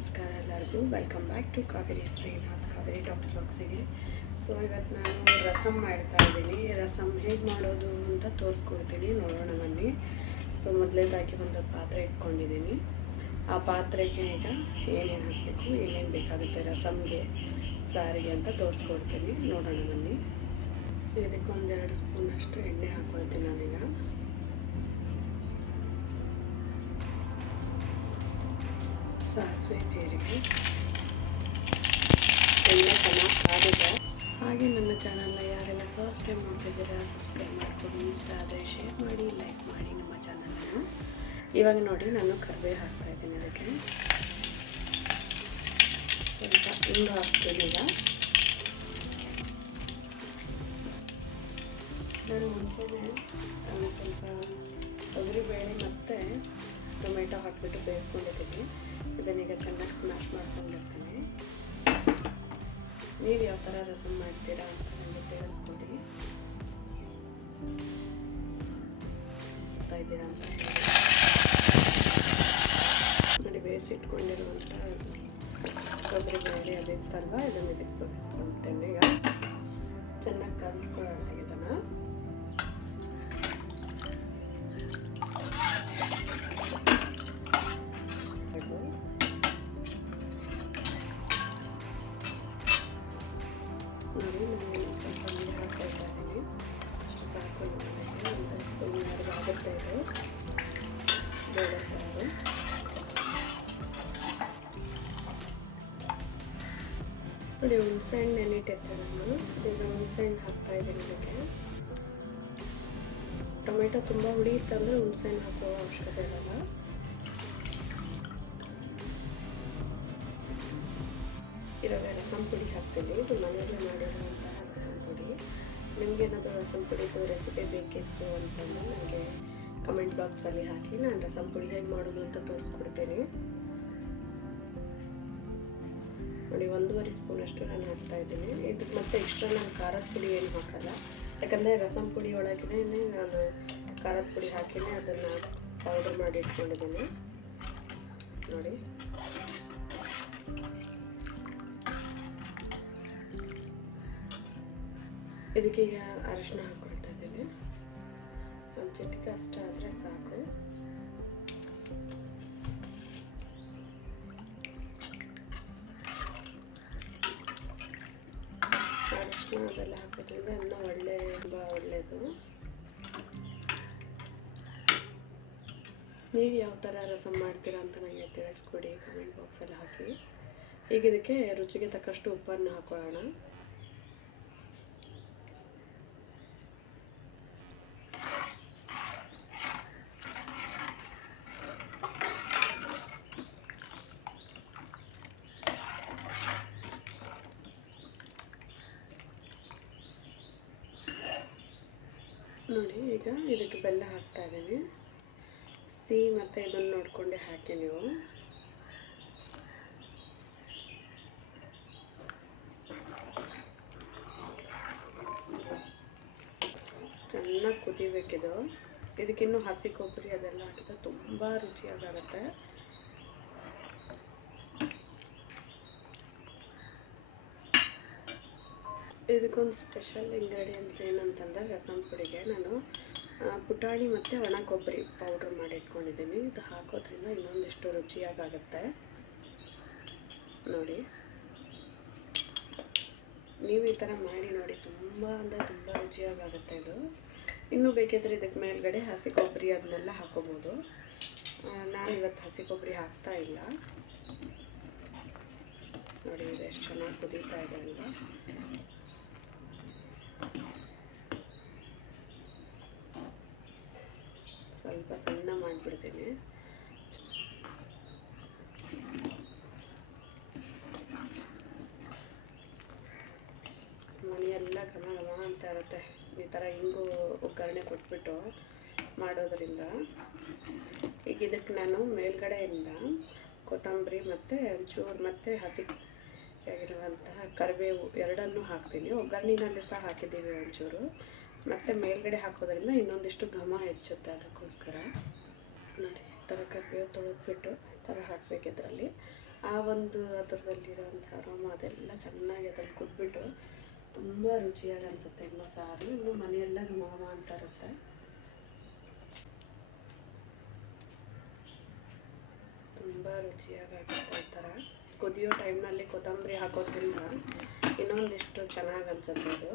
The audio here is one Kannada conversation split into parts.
ನಮಸ್ಕಾರ ಎಲ್ಲರಿಗೂ. Welcome back to Kaveri Srinath, Kaveri talks ಬಾಕ್ಸಿಗೆ so ಇವತ್ತು ನಾನು ರಸಮ್ ಮಾಡ್ತಾ ಇದ್ದೀನಿ. ರಸಮ್ ಹೇಗೆ ಮಾಡೋದು ಅಂತ ತೋರಿಸ್ಕೊಡ್ತೀನಿ ನೋಡೋಣ ಬನ್ನಿ. ಸೊ ಮೊದಲೇದಾಗಿ ಒಂದು ಪಾತ್ರೆ ಇಟ್ಕೊಂಡಿದ್ದೀನಿ. ಆ ಪಾತ್ರೆಗೆ ಈಗ ಏನೇನು ಹಾಕಬೇಕು, ಏನೇನು ಬೇಕಾಗುತ್ತೆ ರಸಮ್ಗೆ ಸಾರಿಗೆ ಅಂತ ತೋರಿಸ್ಕೊಡ್ತೀನಿ. ನೋಡೋಣ ಬನ್ನಿ. ಇದಕ್ಕೆ ಒಂದೆರಡು ಸ್ಪೂನ್ ಅಷ್ಟು ಎಣ್ಣೆ ಹಾಕ್ಕೊಳ್ತೀನಿ ನಾನೀಗ. ಸಾಸಿವೆ ಜೀರಿಗೆ ಎಲ್ಲ ಚೆನ್ನಾಗಿ ಹಾಗೆ ನನ್ನ ಚಾನಲ್ನ ಯಾರೆಲ್ಲ ಫಸ್ಟ್ ಟೈಮ್ ಸಬ್ಸ್ಕ್ರೈಬ್ ಮಾಡ್ಕೊಂಡು ಇಷ್ಟ ಆದರೆ ಶೇರ್ ಮಾಡಿ ಲೈಕ್ ಮಾಡಿ ನಮ್ಮ ಚಾನಲನ್ನು ಇವಾಗ ನೋಡಿ ನಾನು ಕರಿಬೇವು ಹಾಕ್ತಾ ಇದ್ದೀನಿ ಅದಕ್ಕೆ ಸ್ವಲ್ಪ ಇಂಗು ಹಾಕ್ತೀನಿ ನಾನು ಮುಂಚೆನೇ ಸ್ವಲ್ಪ ತೊಗರಿಬೇಳೆ ಮತ್ತು ಟೊಮೆಟೊ ಹಾಕಿಬಿಟ್ಟು ಬೇಯಿಸ್ಕೊಂಡಿದ್ದೀನಿ. ಇದನ್ನೀಗ ಚೆನ್ನಾಗಿ ಸ್ಮ್ಯಾಶ್ ಮಾಡ್ಕೊಂಡಿರ್ತೀನಿ. ನೀವು ಯಾವ ಥರ ರಸಮ್ ಮಾಡ್ತೀರಾ ಅಂತ ನನಗೆ ತಿಳಿಸ್ಕೊಡಿ. ಮಾಡ್ತಾ ಇದ್ದೀರಾ ಅಂತ. ನೋಡಿ ಬೇಯಿಸಿಟ್ಕೊಂಡಿರುವಂಥ ತೊಗರಿಬೇಳೆ ಅದಿತ್ತಲ್ವ ಇದನ್ನು ಇದಕ್ಕೆ ಬೇಯಿಸ್ಕೊಳ್ತೇನೆ ಈಗ. ಚೆನ್ನಾಗಿ ಕಲಿಸ್ಕೊಳ್ಳೋಣ ಇದನ್ನು. ಇದು ಬೇಳೆ ಸಾರು ನೋಡಿ ಹುಣಸೆಹಣ್ಣು ನೆನಿಟ್ಟಿದ್ದೆ ನಾನು. ಈಗ ಹುಣಸೆಹಣ್ಣು ಹಾಕ್ತಾ ಇದ್ದೀನಿ ಇದಕ್ಕೆ ಟೊಮೆಟೊ ತುಂಬ ಹುಳಿ ಇತ್ತಂದರೆ ಹುಣಸೆಹಣ್ಣು ಹಾಕೋ ಅವಶ್ಯಕತೆ ಇರಲ್ಲ. ಇವಾಗ ರಸಂ ಪುಡಿ ಹಾಕ್ತೀನಿ. ಇದು ಮನೆಯಲ್ಲೇ ಮಾಡಿರುವಂತಹ ರಸಂ ಪುಡಿ ನಿಮ್ಗೆ ಏನಾದರೂ ರಸಂ ಪುಡಿದು ರೆಸಿಪಿ ಬೇಕಿತ್ತು ಅಂತಂದ್ರೆ ನನಗೆ ಕಮೆಂಟ್ ಬಾಕ್ಸಲ್ಲಿ ಹಾಕಿ ನಾನು ರಸಂ ಪುಡಿ ಹೇಗೆ ಮಾಡೋದು ಅಂತ ತೋರಿಸ್ಕೊಡ್ತೀನಿ. ನೋಡಿ, ಒಂದೂವರೆ ಸ್ಪೂನ್ ಅಷ್ಟು ನಾನು ಹಾಕ್ತಾ ಇದ್ದೀನಿ. ಇದಕ್ಕೆ ಮತ್ತೆ ಎಕ್ಸ್ಟ್ರಾ ನಾನು ಖಾರದ ಪುಡಿ ಏನು ಹಾಕಲ್ಲ. ಯಾಕಂದರೆ ರಸಂ ಪುಡಿ ಒಳಗೇ ನಾನು ಖಾರದ ಪುಡಿ ಹಾಕಿನೇ ಅದನ್ನು ಪೌಡರ್ ಮಾಡಿ ಇಟ್ಕೊಂಡಿದ್ದೀನಿ. ನೋಡಿ. ಇದಕ್ಕೆ ಈಗ ಅರಿಶಿನ ಹಾಕ್ಕೊಳ್ತಾ ಇದ್ದೀನಿ. ಒಂದು ಚಿಟಿಕೆ ಸಾಕು. ಅರಿಶಿನ ಅದೆಲ್ಲ ಹಾಕೋದ್ರಿಂದ ಇನ್ನೂ ಒಳ್ಳೆ, ತುಂಬ ಒಳ್ಳೆಯದು ನೀವು ಯಾವ ಥರ ರಸಮ್ ಮಾಡ್ತೀರಾ ಅಂತ ನನಗೆ ತಿಳಿಸ್ಕೊಡಿ ಕಮೆಂಟ್ ಬಾಕ್ಸಲ್ಲಿ ಹಾಕಿ. ಈಗ ಇದಕ್ಕೆ ರುಚಿಗೆ ತಕ್ಕಷ್ಟು ಉಪ್ಪನ್ನು ಹಾಕೊಳ್ಳೋಣ. ನೋಡಿ, ಈಗ ಇದಕ್ಕೆ ಬೆಲ್ಲ ಹಾಕ್ತಾ ಇದ್ದೀನಿ. ಸಿಹಿ ಮತ್ತು ಇದನ್ನು ನೋಡಿಕೊಂಡೆ ಹಾಕಿ ನೀವು. ಚೆನ್ನಾಗಿ ಕುದಿಬೇಕಿದು. ಇದಕ್ಕಿನ್ನೂ ಹಸಿ ಕೊಬ್ಬರಿ ಅದೆಲ್ಲ ಹಾಕಿದ್ರೆ ತುಂಬ ರುಚಿಯಾಗುತ್ತೆ ಇದಕ್ಕೊಂದು ಸ್ಪೆಷಲ್ ಇಂಗ್ರೀಡಿಯೆಂಟ್ಸ್ ಏನಂತಂದರೆ ರಸಂ ಪುಡಿಗೆ ನಾನು ಪುಟಾಣಿ ಮತ್ತು ಒಣ ಕೊಬ್ಬರಿ ಪೌಡ್ರ್ ಮಾಡಿ ಇಟ್ಕೊಂಡಿದ್ದೀನಿ. ಇದು ಹಾಕೋದ್ರಿಂದ ಇನ್ನೊಂದಿಷ್ಟು ರುಚಿಯಾಗುತ್ತೆ ನೋಡಿ. ನೀವು ಈ ಥರ ಮಾಡಿ ನೋಡಿ, ತುಂಬ ಅಂದರೆ ತುಂಬ ರುಚಿಯಾಗುತ್ತೆ ಇದು. ಇನ್ನೂ ಬೇಕಿದ್ರೆ ಇದಕ್ಕೆ ಮೇಲ್ಗಡೆ ಹಸಿ ಕೊಬ್ಬರಿ ಅದನ್ನೆಲ್ಲ ಹಾಕೋಬೋದು. ನಾನು ಇವತ್ತು ಹಸಿ ಕೊಬ್ಬರಿ ಹಾಕ್ತಾ ಇಲ್ಲ. ನೋಡಿ, ಇದು ಎಷ್ಟು ಚೆನ್ನಾಗಿ ಕುದೀತಾ ಇದೆ ಅಲ್ವಾ? ಸ್ವಲ್ಪ ಸಣ್ಣ ಮಾಡಿಬಿಡ್ತೀನಿ. ಮನೆಯೆಲ್ಲ ಘಮ ಅಂತ ಇರುತ್ತೆ. ಈ ಥರ ಹಿಂಗು ಒಗ್ಗರಣೆ ಕೊಟ್ಬಿಟ್ಟು ಮಾಡೋದರಿಂದ. ಈಗ ಇದಕ್ಕೆ ನಾನು ಮೇಲ್ಗಡೆಯಿಂದ ಕೊತ್ತಂಬರಿ ಮತ್ತು ಒಂಚೂರು ಮತ್ತು ಹಸಿ ಆಗಿರುವಂತಹ ಕರಿಬೇವು ಎರಡನ್ನೂ ಹಾಕ್ತೀನಿ. ಒಗ್ಗರಣೆನಲ್ಲಿ ಸಹ ಹಾಕಿದ್ದೀವಿ ಒಂಚೂರು. ಮತ್ತು ಮೇಲ್ಗಡೆ ಹಾಕೋದ್ರಿಂದ ಇನ್ನೊಂದಿಷ್ಟು ಘಮ ಹೆಚ್ಚುತ್ತೆ ಅದಕ್ಕೋಸ್ಕರ. ನೋಡಿ ಥರ ಕರಿಬೇವು ತೊಳೆದ್ಬಿಟ್ಟು ಥರ ಹಾಕಬೇಕು ಇದರಲ್ಲಿ. ಆ ಒಂದು ಅದರದಲ್ಲಿರೋಂಥ ರೋಮ ಅದೆಲ್ಲ ಚೆನ್ನಾಗಿ ಅದ್ರಲ್ಲಿ ಕುದ್ಬಿಟ್ಟು ತುಂಬ ರುಚಿಯಾಗಿ ಅನಿಸುತ್ತೆ ಇನ್ನು ಸಾರು. ಇನ್ನು ಮನೆಯೆಲ್ಲ ಘಮ ಅಂತ ಇರುತ್ತೆ. ತುಂಬ ರುಚಿಯಾಗಿ ಆಗುತ್ತೆ ಈ ಥರ ಕುದಿಯೋ ಟೈಮ್ನಲ್ಲಿ ಕೊತ್ತಂಬರಿ ಹಾಕೋದ್ರಿಂದ ಇನ್ನೊಂದಿಷ್ಟು ಚೆನ್ನಾಗಿ ಅನಿಸುತ್ತೆ ಅದು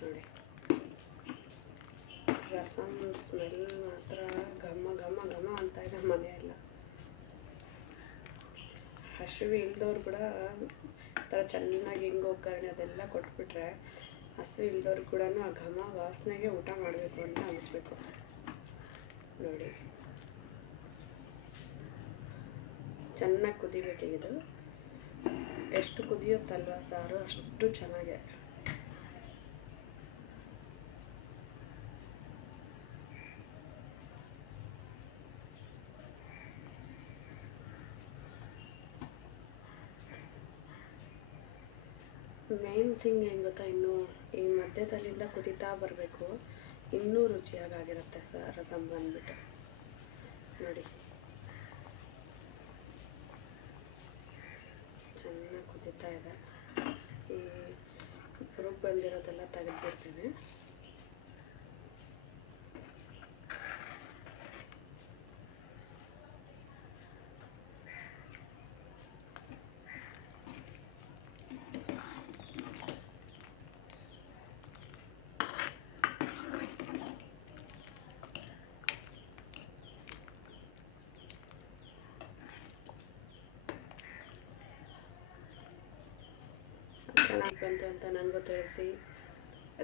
ನೋಡಿ ರಸಮ್ ಸ್ಮೆಲ್ ಮಾತ್ರ, ಘಮ ಘಮ ಘಮ ಅಂತ ಇದೆ ಮನೆಯೆಲ್ಲ. ಹಸಿವು ಇಲ್ದವ್ರು ಕೂಡ ಥರ ಚೆನ್ನಾಗಿ ಹಿಂಗೆ ಒಗ್ಗರಣೆ ಅದೆಲ್ಲ ಕೊಟ್ಬಿಟ್ರೆ ಹಸಿವು ಇಲ್ದವ್ರು ಕೂಡ ಆ ಘಮ ವಾಸನೆಗೆ ಊಟ ಮಾಡಬೇಕು ಅಂತ ಅನಿಸ್ಬೇಕು. ನೋಡಿ. ಚೆನ್ನಾಗಿ ಕುದಿಬೇಕಿದು. ಎಷ್ಟು ಕುದಿಯುತ್ತಲ್ವ ಸಾರು? ಅಷ್ಟು ಚೆನ್ನಾಗೆ. ಮೇನ್ ಥಿಂಗ್ ಏನು ಗೊತ್ತಾ? ಇನ್ನು ಈ ಮಧ್ಯದಲ್ಲಿಂದ ಕುದೀತಾ ಬರಬೇಕು. ಇನ್ನೂ ರುಚಿಯಾಗಿರುತ್ತೆ ಸ ರಸಮ್ ಬಂದ್ಬಿಟ್ಟು. ನೋಡಿ. ಚೆನ್ನಾಗಿ ಕುದೀತಾ ಇದೆ. ಈ ಪುರುಗ್ ಬಂದಿರೋದೆಲ್ಲ ತೆಗೆದ್ಬಿಡ್ತೀನಿ. ಚೆನ್ನಾಗಿ ಬಂತು ಅಂತ ನನಗೂ ತಿಳಿಸಿ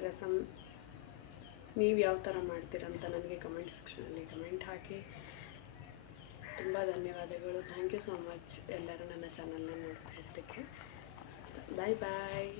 ರಸಮ್ ನೀವು ಯಾವ ಥರ ಮಾಡ್ತೀರಂತ ನನಗೆ ಕಮೆಂಟ್ ಸೆಕ್ಷನಲ್ಲಿ ಕಮೆಂಟ್ ಹಾಕಿ. ತುಂಬ ಧನ್ಯವಾದಗಳು. ಥ್ಯಾಂಕ್ ಯು ಸೋ ಮಚ್ ಎಲ್ಲರೂ ನನ್ನ ಚಾನಲ್ನ ನೋಡ್ತಾ ಇದ್ದಕ್ಕೆ. ಬಾಯ್ ಬಾಯ್